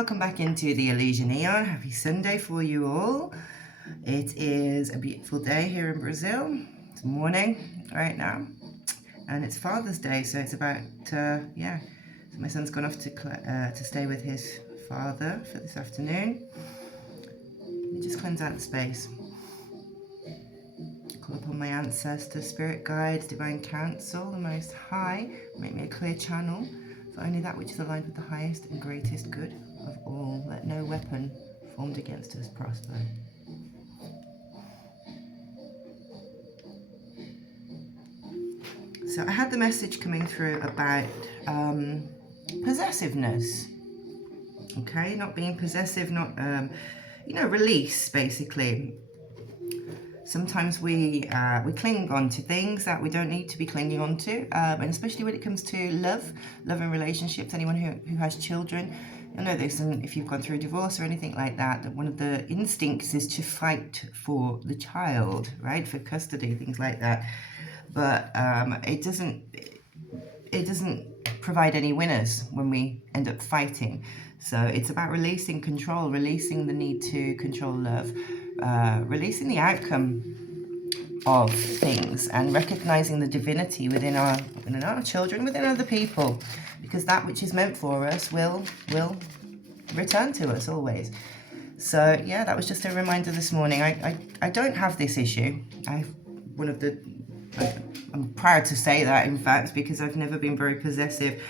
welcome back into the Elizian Aeon. Happy Sunday for you all. It is a beautiful day here in Brazil. It's morning right now, and it's Father's Day, so it's about, so my son's gone off to stay with his father for this afternoon. Let me just cleanse out the space. Call upon my ancestors, spirit guides, divine counsel, the Most High. Make me a clear channel for only that which is aligned with the highest and greatest good of all. Let no weapon formed against us prosper. So I had the message coming through about possessiveness. Okay, not being possessive, not, release, basically. Sometimes we cling on to things that we don't need to be clinging on to, and especially when it comes to love and relationships. Anyone who has children, you'll know this, and if you've gone through a divorce or anything like that, that one of the instincts is to fight for the child, right, for custody, things like that. But it doesn't provide any winners when we end up fighting. So it's about releasing control, releasing the need to control love, releasing the outcome of things, and recognizing the divinity within our children, within other people, because that which is meant for us will return to us always. So yeah, that was just a reminder this morning. I don't have this issue. I'm proud to say that, in fact, because I've never been very possessive.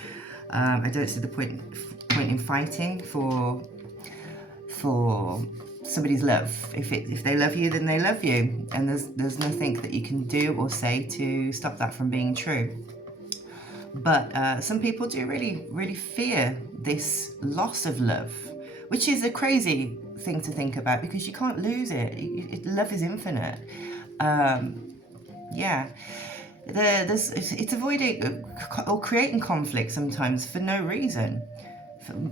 I don't see the point in fighting for somebody's love. If they love you, then they love you, and there's nothing that you can do or say to stop that from being true. But some people do really fear this loss of love, which is a crazy thing to think about, because you can't lose it. Love is infinite. It's avoiding or creating conflict sometimes for no reason.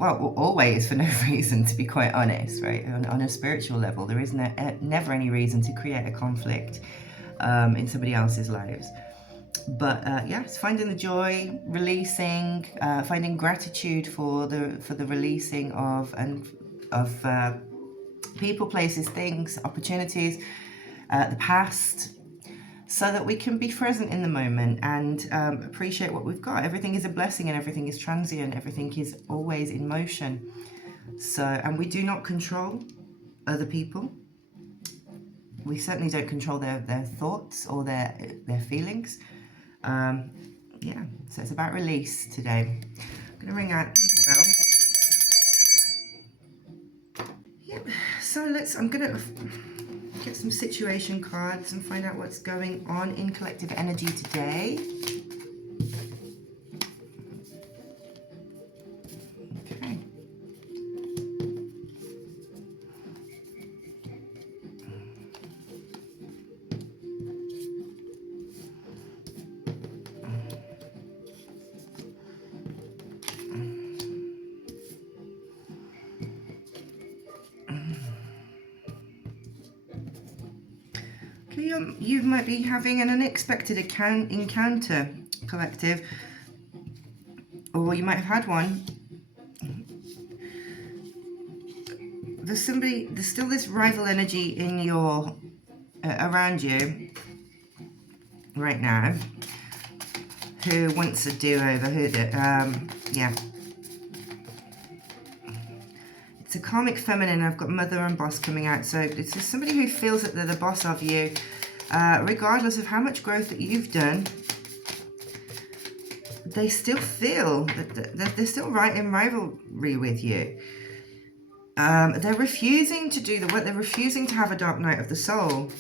Always for no reason, to be quite honest, right? On a spiritual level, there is never any reason to create a conflict in somebody else's lives. But it's finding the joy, releasing, finding gratitude for the releasing of people, places, things, opportunities, the past, so that we can be present in the moment and appreciate what we've got. Everything is a blessing, and everything is transient. Everything is always in motion. So, and we do not control other people. We certainly don't control their thoughts or their feelings. So it's about release today. I'm going to ring out the bell. Yep. So I'm going to get some situation cards and find out what's going on in collective energy today. Okay. You might be having an unexpected encounter, collective, or you might have had one. There's still this rival energy in your around you right now, who wants a do-over. It's a karmic feminine. I've got mother and boss coming out. So it's just somebody who feels that they're the boss of you, regardless of how much growth that you've done. They still feel that they're still right in rivalry with you. They're refusing to do the work. They're refusing to have a dark night of the soul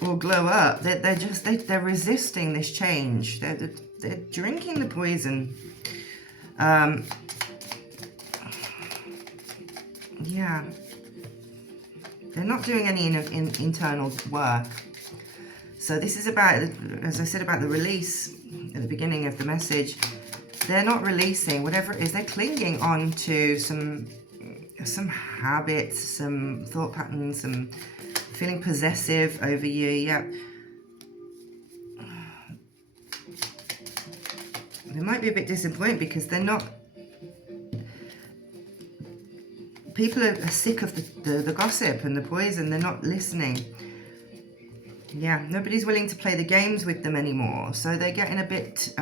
or glow up. They're resisting this change. They're drinking the poison. They're not doing any internal work. So this is about, as I said, about the release at the beginning of the message. They're not releasing whatever it is. They're clinging on to some habits, some thought patterns, some feeling possessive over you. Yeah. They might be a bit disappointed because they're not people are sick of the gossip and the poison. They're not listening. Yeah, nobody's willing to play the games with them anymore. So they're getting a bit...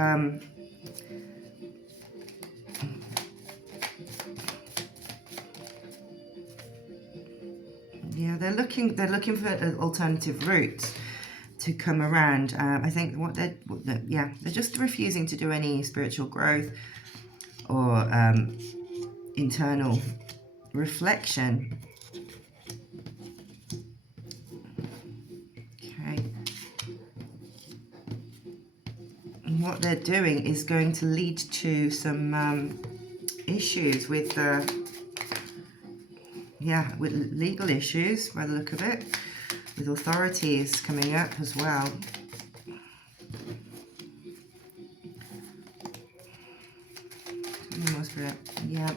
yeah, they're looking for an alternative route to come around. I think they're just refusing to do any spiritual growth or internal reflection. Okay. And what they're doing is going to lead to some issues with with legal issues by the look of it, with authorities coming up as well. Yeah,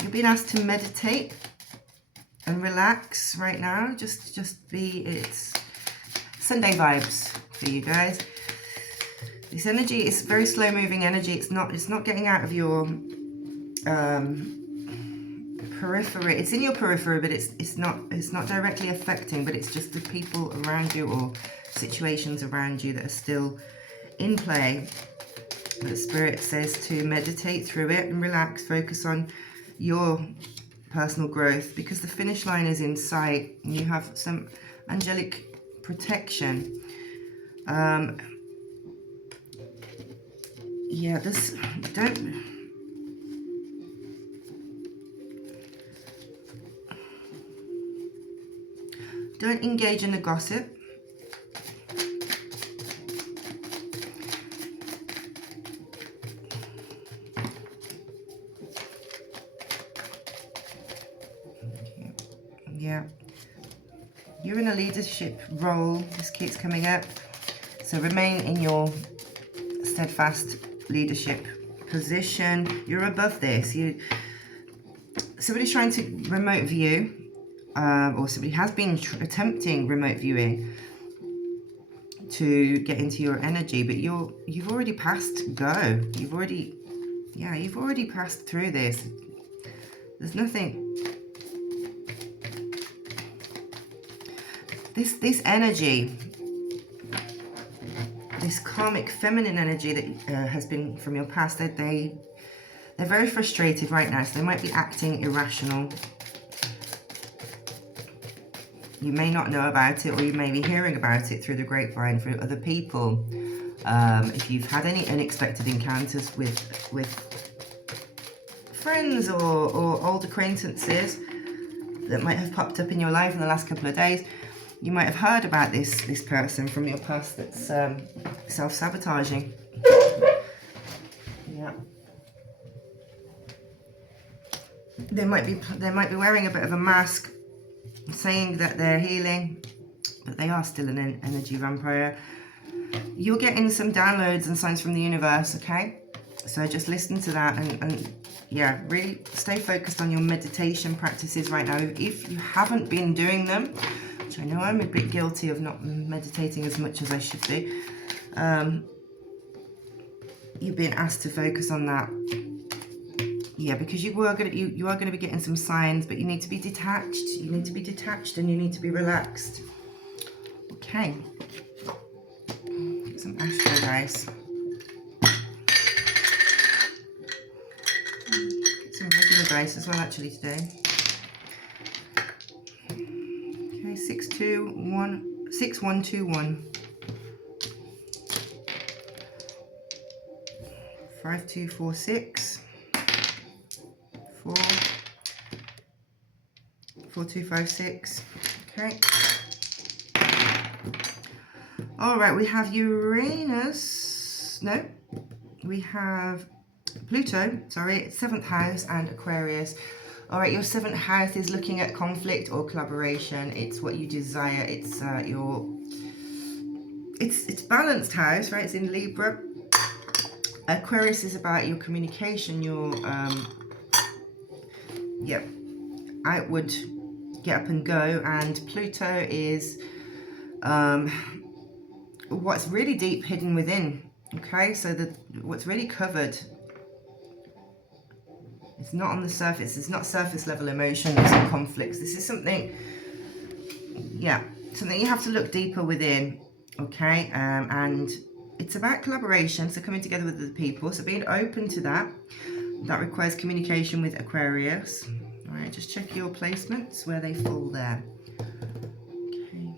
you're being asked to meditate and relax right now. Just be, it's Sunday vibes for you guys. This energy is very slow moving energy. It's not getting out of your periphery. It's in your periphery, but it's not directly affecting, but it's just the people around you or situations around you that are still in play. The Spirit says to meditate through it and relax, focus on your personal growth, because the finish line is in sight and you have some angelic protection. Yeah, this don't engage in the gossip. Yeah, you're in a leadership role. This keeps coming up, so remain in your steadfast leadership position. You're above this. Somebody's trying to remote view, or somebody has been attempting remote viewing to get into your energy, but you've already passed go. You've already passed through this. There's nothing. This energy, this karmic feminine energy that has been from your past, they're very frustrated right now, so they might be acting irrational. You may not know about it, or you may be hearing about it through the grapevine through other people. If you've had any unexpected encounters with friends or old acquaintances that might have popped up in your life in the last couple of days, you might have heard about this person from your past that's self-sabotaging. Yeah. They might be wearing a bit of a mask, saying that they're healing, but they are still an energy vampire. You're getting some downloads and signs from the universe, okay? So just listen to that and yeah, really stay focused on your meditation practices right now. If you haven't been doing them, which I know I'm a bit guilty of not meditating as much as I should do, you're being asked to focus on that. Yeah, because you are going to be getting some signs, but you need to be detached. You need to be detached and you need to be relaxed. Okay. Get some astro dice. Get some regular dice as well, actually, today. Okay, 6121. 5246. 4 4256. Okay. All right, we have Uranus. No, we have Pluto. Sorry, 7th house and Aquarius. All right, your 7th house is looking at conflict or collaboration. It's what you desire. It's it's balanced house, right? It's in Libra. Aquarius is about your communication, your outward get up and go, and Pluto is what's really deep hidden within. Okay, so what's really covered It's not on the surface. It's not surface level emotions and conflicts. This is something, yeah, something you have to look deeper within, okay? And it's about collaboration, so coming together with other people. So being open to that. That requires communication with Aquarius. All right, just check your placements where they fall there. Okay.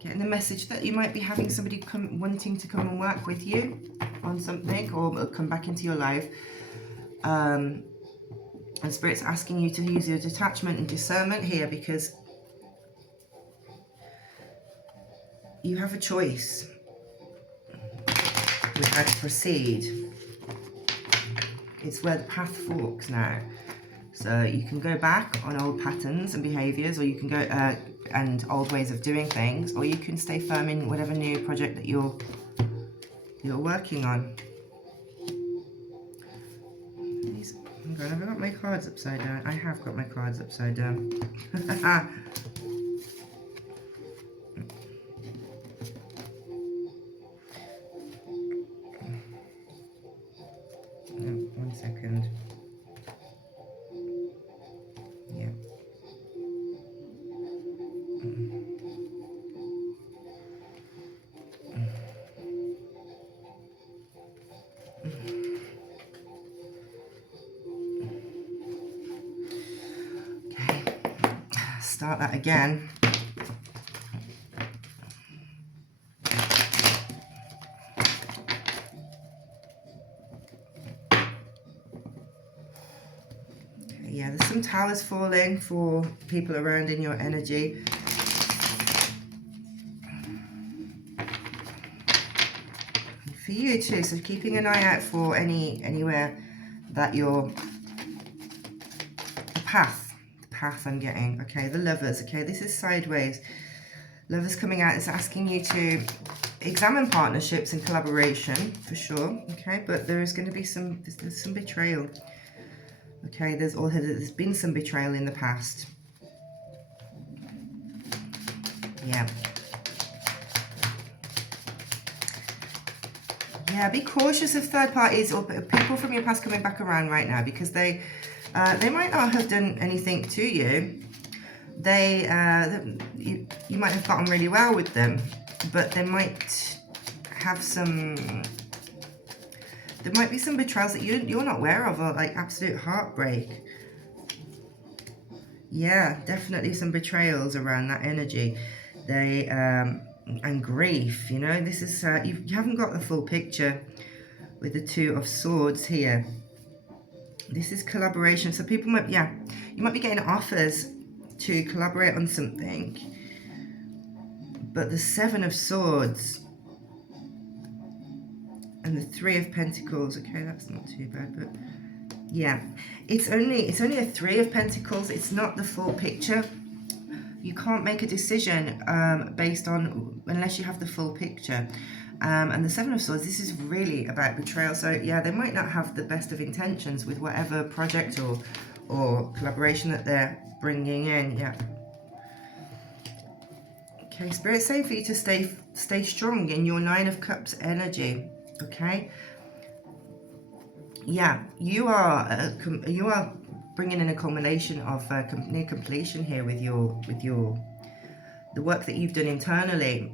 Getting the message that you might be having somebody wanting to come and work with you on something, or come back into your life. And Spirit's asking you to use your detachment and discernment here, because you have a choice with how to proceed. It's where the path forks now. So you can go back on old patterns and behaviours, or you can go and old ways of doing things, or you can stay firm in whatever new project that you're working on. Hang on, have I got my cards upside down? I have got my cards upside down. One second. Yeah. Okay. Start that again. Yeah, there's some towers falling for people around in your energy. For you too, so keeping an eye out for anywhere that you're, the path I'm getting, okay, the Lovers, okay, this is sideways. Lovers coming out is asking you to examine partnerships and collaboration, for sure, okay, but there is going to be there's some betrayal. Okay, there's been some betrayal in the past. Yeah. Yeah, be cautious of third parties or people from your past coming back around right now, because they might not have done anything to you. You might have gotten really well with them, but they might have there might be some betrayals that you're not aware of, or like absolute heartbreak. Yeah, definitely some betrayals around that energy. And grief, you know, this is, you haven't got the full picture with the Two of Swords here. This is collaboration. So people might, yeah, you might be getting offers to collaborate on something. But the Seven of Swords and the Three of Pentacles, okay, that's not too bad, but yeah, it's only a Three of Pentacles. It's not the full picture. You can't make a decision based on, unless you have the full picture. And the Seven of Swords, this is really about betrayal. So yeah, they might not have the best of intentions with whatever project or collaboration that they're bringing in. Yeah. Okay, Spirit's saying for you to stay strong in your Nine of Cups energy. Okay. Yeah, you are bringing in a culmination of near completion here with the work that you've done internally.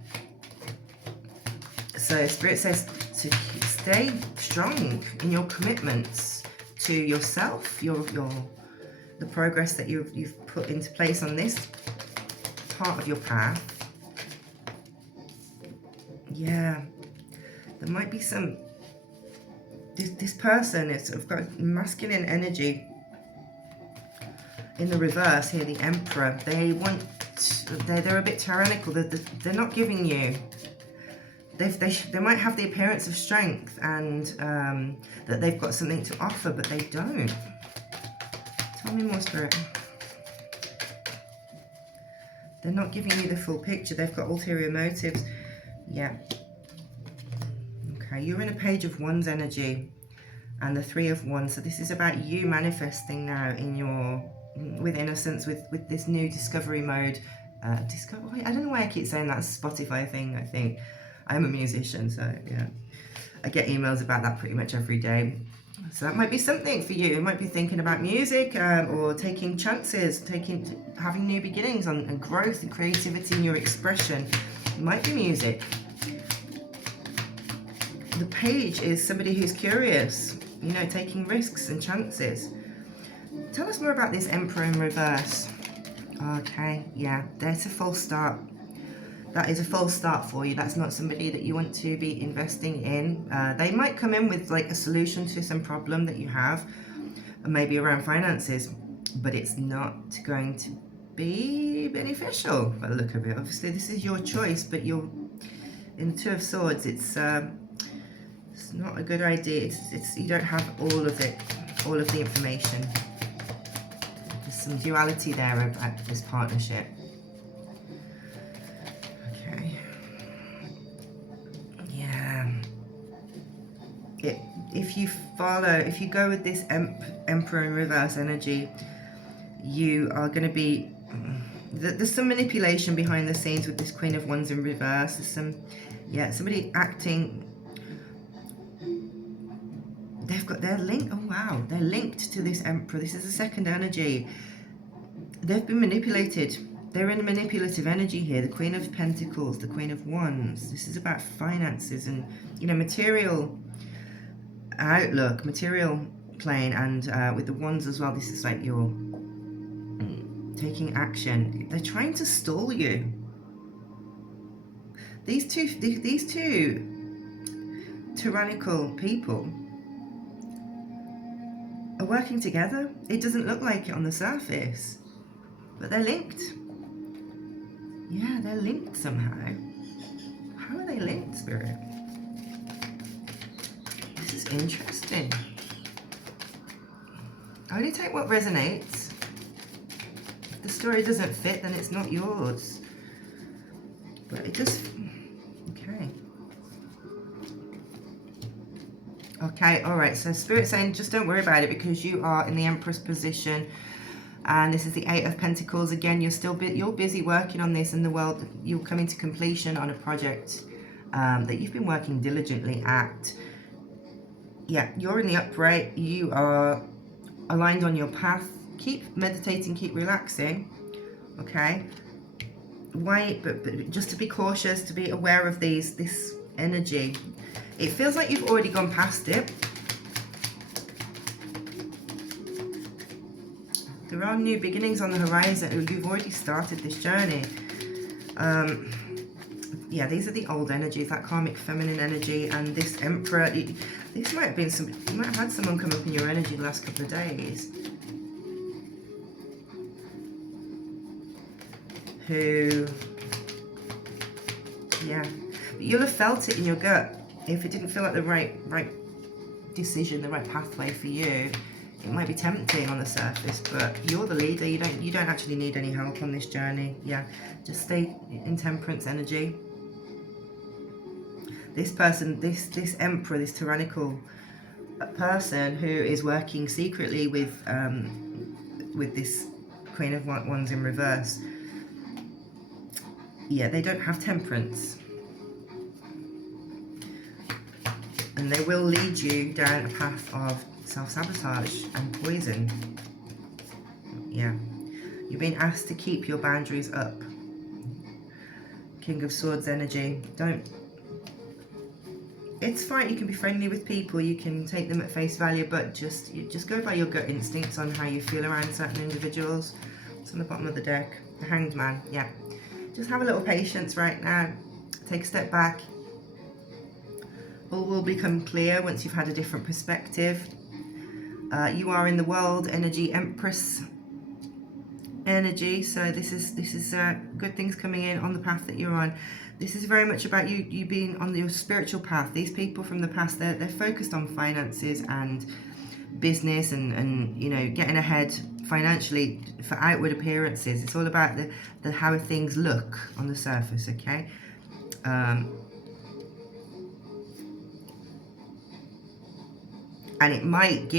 So Spirit says to stay strong in your commitments to yourself, the progress that you've put into place on this part of your path. Yeah, there might be some. This person is sort of got masculine energy in the reverse here, the Emperor. They're a bit tyrannical. They're not giving you. They might have the appearance of strength and that they've got something to offer, but they don't. Tell me more, Spirit. They're not giving you the full picture. They've got ulterior motives. Yeah. Okay, you're in a Page of Wands energy and the Three of Wands. So this is about you manifesting now with innocence, with this new discovery mode disco. I don't know why I keep saying that Spotify thing. I think I'm a musician, so yeah, I get emails about that pretty much every day. So that might be something for you. You might be thinking about music, or taking chances, having new beginnings and growth and creativity in your expression. It might be music. The page is somebody who's curious, you know, taking risks and chances. Tell us more about this Emperor in reverse. Okay, yeah, there's a false start. That is a false start for you. That's not somebody that you want to be investing in. They might come in with like a solution to some problem that you have, maybe around finances, but it's not going to be beneficial by the look of it. Obviously, this is your choice, but you're in the Two of Swords. It's not a good idea. You don't have all of it, all of the information. There's some duality there about this partnership. If you go with this Emperor in reverse energy, you are going to be, there's some manipulation behind the scenes with this Queen of Wands in reverse. There's somebody acting, they're linked, oh wow, they're linked to this Emperor. This is the second energy. They've been manipulated. They're in a manipulative energy here. The Queen of Pentacles, the Queen of Wands. This is about finances and, you know, material outlook, material plane, and with the Wands as well, this is like you're taking action. They're trying to stall you. These two tyrannical people are working together. It doesn't look like it on the surface, but they're linked. Yeah, they're linked somehow. How are they linked, Spirit? This is interesting. Only take what resonates. If the story doesn't fit, then it's not yours. But it just... Okay. Okay, alright. So Spirit's saying just don't worry about it because you are in the Empress position. And this is the Eight of Pentacles. Again, you're busy working on this in the world. You're coming to completion on a project that you've been working diligently at. Yeah, you're in the upright. You are aligned on your path. Keep meditating, keep relaxing. Okay. Wait, but just to be cautious, to be aware of this energy. It feels like you've already gone past it. There are new beginnings on the horizon. You've already started this journey. Yeah, these are the old energies, that karmic feminine energy, and this Emperor. This might have been you might have had someone come up in your energy the last couple of days who, yeah, but you'll have felt it in your gut. If it didn't feel like the right decision, the right pathway for you, it might be tempting on the surface, but you're the leader. You don't actually need any help on this journey. Yeah, just stay in temperance energy. This person, this Emperor, this tyrannical person who is working secretly with this Queen of Wands in reverse. Yeah, they don't have temperance. And they will lead you down a path of self-sabotage and poison. Yeah. You've been asked to keep your boundaries up. King of Swords energy. It's fine, you can be friendly with people, you can take them at face value, but just go by your gut instincts on how you feel around certain individuals. It's on the bottom of the deck. The Hanged Man, yeah. Just have a little patience right now. Take a step back. All will become clear once you've had a different perspective. You are in the world energy, Empress energy, so this is good things coming in on the path that you're on. This is very much about you being on your spiritual path. These people from the past, they're focused on finances and business and you know, getting ahead financially for outward appearances. It's all about the how things look on the surface, okay? And it might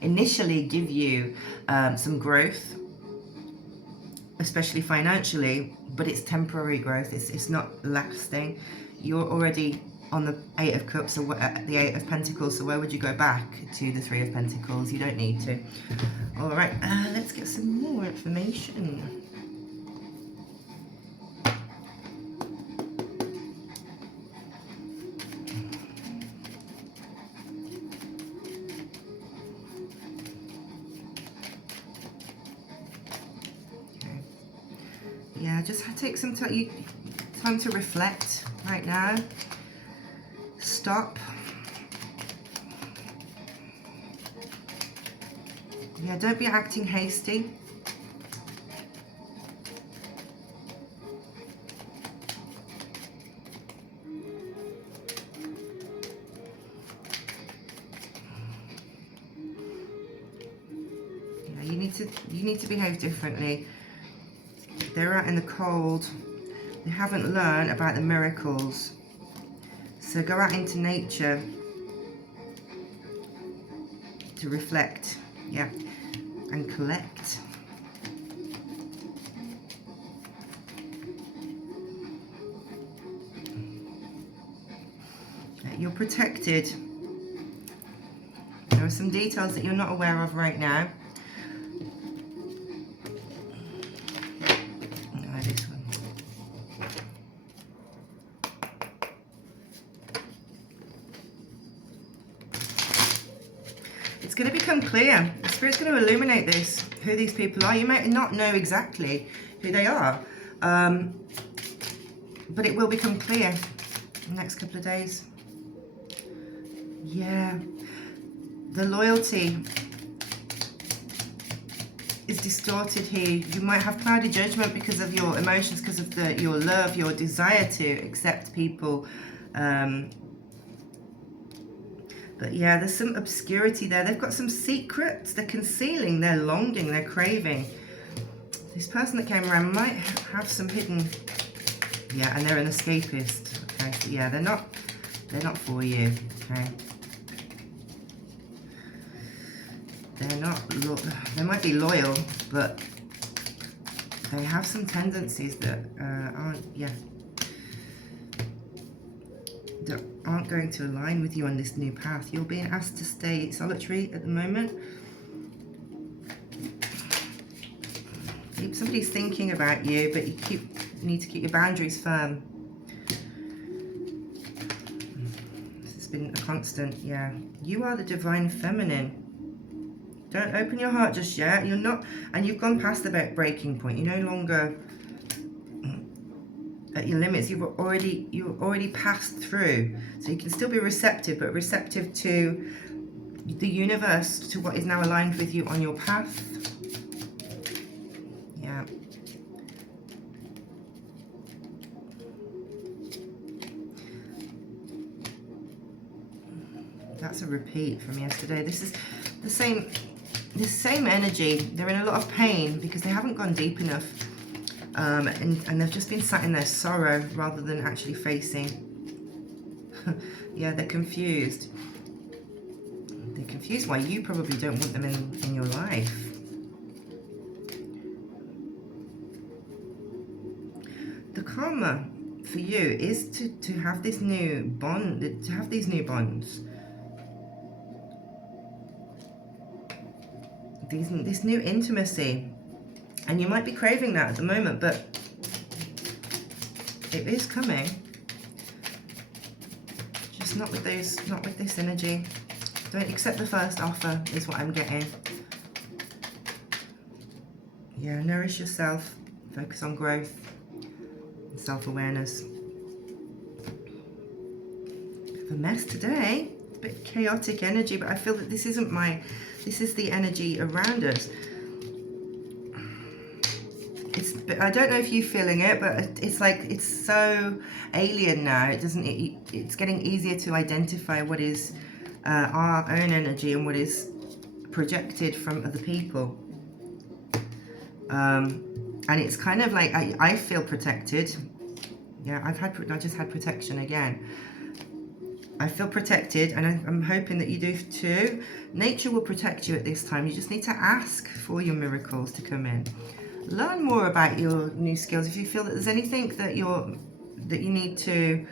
initially give you some growth especially financially, but it's temporary growth. It's not lasting. You're already on the Eight of Cups, or the Eight of Pentacles, so why would you go back to the Three of Pentacles? You don't need to. All right, let's get some more information. Okay. Yeah, just take some time to reflect right now. Stop. Yeah, don't be acting hasty. Yeah, you need to behave differently. They're out in the cold. They haven't learned about the miracles. So go out into nature to reflect, yeah, and collect. You're protected. There are some details that you're not aware of right now. This one. It's going to become clear. The Spirit's going to illuminate this, who these people are. You might not know exactly who they are, but it will become clear in the next couple of days. Yeah, the loyalty is distorted here. You might have clouded judgment because of your emotions, because of your love, your desire to accept people. But yeah, there's some obscurity there. They've got some secrets. They're concealing their longing, their craving. This person that came around might have some hidden... Yeah, and they're an escapist. Okay, so yeah, they're not for you. Okay. They're not... They might be loyal, but they have some tendencies that aren't... Yeah. That aren't going to align with you on this new path. You're being asked to stay solitary at the moment. Somebody's thinking about you, but you need to keep your boundaries firm. This has been a constant, yeah. You are the divine feminine. Don't open your heart just yet. You're not, and you've gone past the breaking point. You're no longer at your limits. You've already passed through, so you can still be receptive, but receptive to the universe, to what is now aligned with you on your path. Yeah. That's a repeat from yesterday. This is the same energy. They're in a lot of pain because they haven't gone deep enough. And they've just been sat in their sorrow rather than actually facing. Yeah, they're confused. They're confused why you probably don't want them in your life. The karma for you is to have this new bond, to have these new bonds. This new intimacy. And you might be craving that at the moment, but it is coming. Just not with this energy. Don't accept the first offer is what I'm getting. Yeah, nourish yourself. Focus on growth and self-awareness. A mess today. It's a bit chaotic energy, but I feel that this is the energy around us. I don't know if you're feeling it, but it's like it's so alien now. It's getting easier to identify what is our own energy and what is projected from other people. And it's kind of like I feel protected. Yeah, I just had protection again. I feel protected, and I'm hoping that you do too. Nature will protect you at this time. You just need to ask for your miracles to come in. learn more about your new skills. If you feel that there's anything that you need to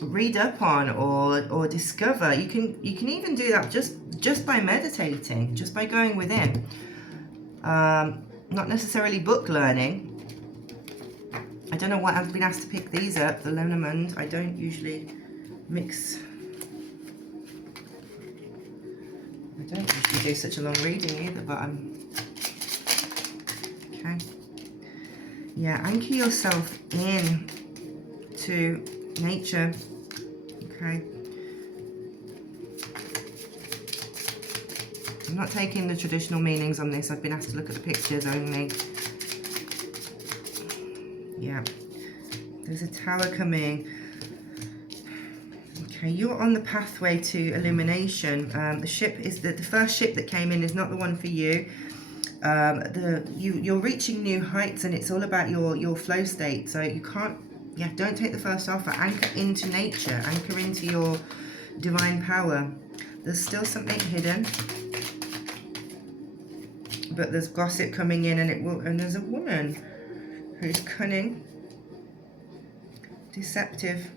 read up on or discover, you can even do that just by meditating, just by going within. Not necessarily book learning. I don't know why I've been asked to pick these up, the Lunamund. I don't usually mix. I don't usually do such a long reading either, but okay. Yeah, anchor yourself in to nature. Okay. I'm not taking the traditional meanings on this. I've been asked to look at the pictures only. Yeah. There's a tower coming. Okay, you're on the pathway to illumination. The ship is the first ship that came in is not the one for you. You're reaching new heights, and it's all about your flow state. So you can't, don't take the first offer. Anchor into nature. Anchor into your divine power. There's still something hidden, but there's gossip coming in, and there's a woman who's cunning, deceptive.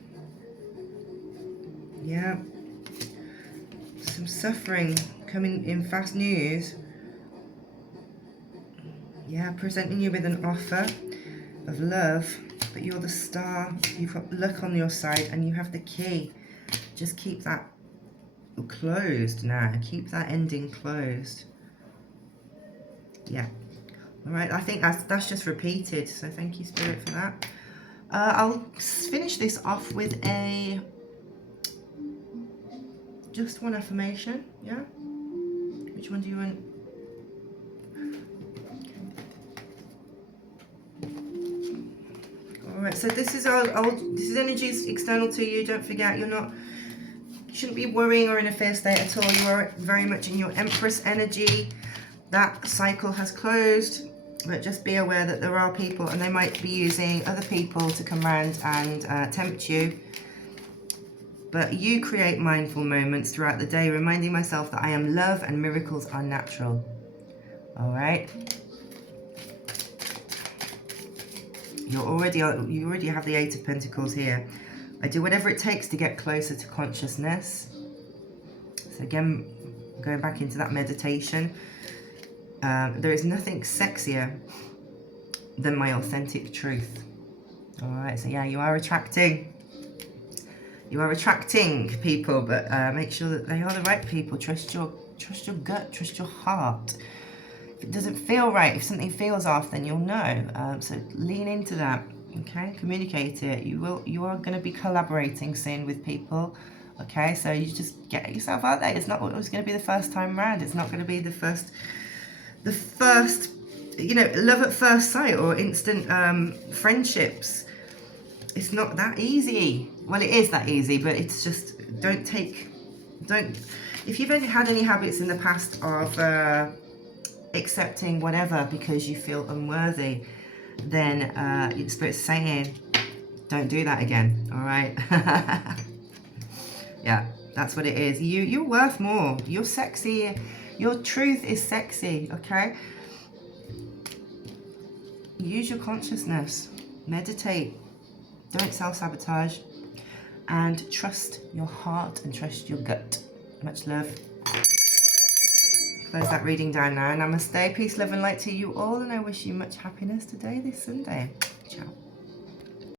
Yeah. Some suffering coming in, fast news. Yeah, presenting you with an offer of love, but you're the star. You've got luck on your side, and you have the key. Just keep that closed now. Keep that ending closed. Yeah. All right, I think that's just repeated, so thank you, Spirit, for that. I'll finish this off with just one affirmation, yeah? Which one do you want? All right, so this is this is energies external to you. Don't forget, you shouldn't be worrying or in a fear state at all. You are very much in your Empress energy. That cycle has closed. But just be aware that there are people, and they might be using other people to come around and tempt you. But you create mindful moments throughout the day, reminding myself that I am love and miracles are natural. All right. You already have the Eight of Pentacles here. I do whatever it takes to get closer to consciousness. So again, going back into that meditation. There is nothing sexier than my authentic truth. All right, so yeah, you are attracting people, but make sure that they are the right people. Trust your gut, trust your heart. If it doesn't feel right, if something feels off, then you'll know. So lean into that. Okay, communicate it. You are going to be collaborating soon with people. Okay, so you just get yourself out there. It's not always going to be the first time round. It's not going to be the first, love at first sight or instant friendships. It's not that easy. Well, it is that easy, but it's just, if you've had any habits in the past of accepting whatever because you feel unworthy, then your Spirit's saying, don't do that again, all right? Yeah, that's what it is. You're worth more. You're sexy. Your truth is sexy, okay? Use your consciousness. Meditate. Don't self-sabotage. And trust your heart and trust your gut. Much love. Close that reading down now. Namaste. Peace, love and light to you all. And I wish you much happiness today, this Sunday. Ciao.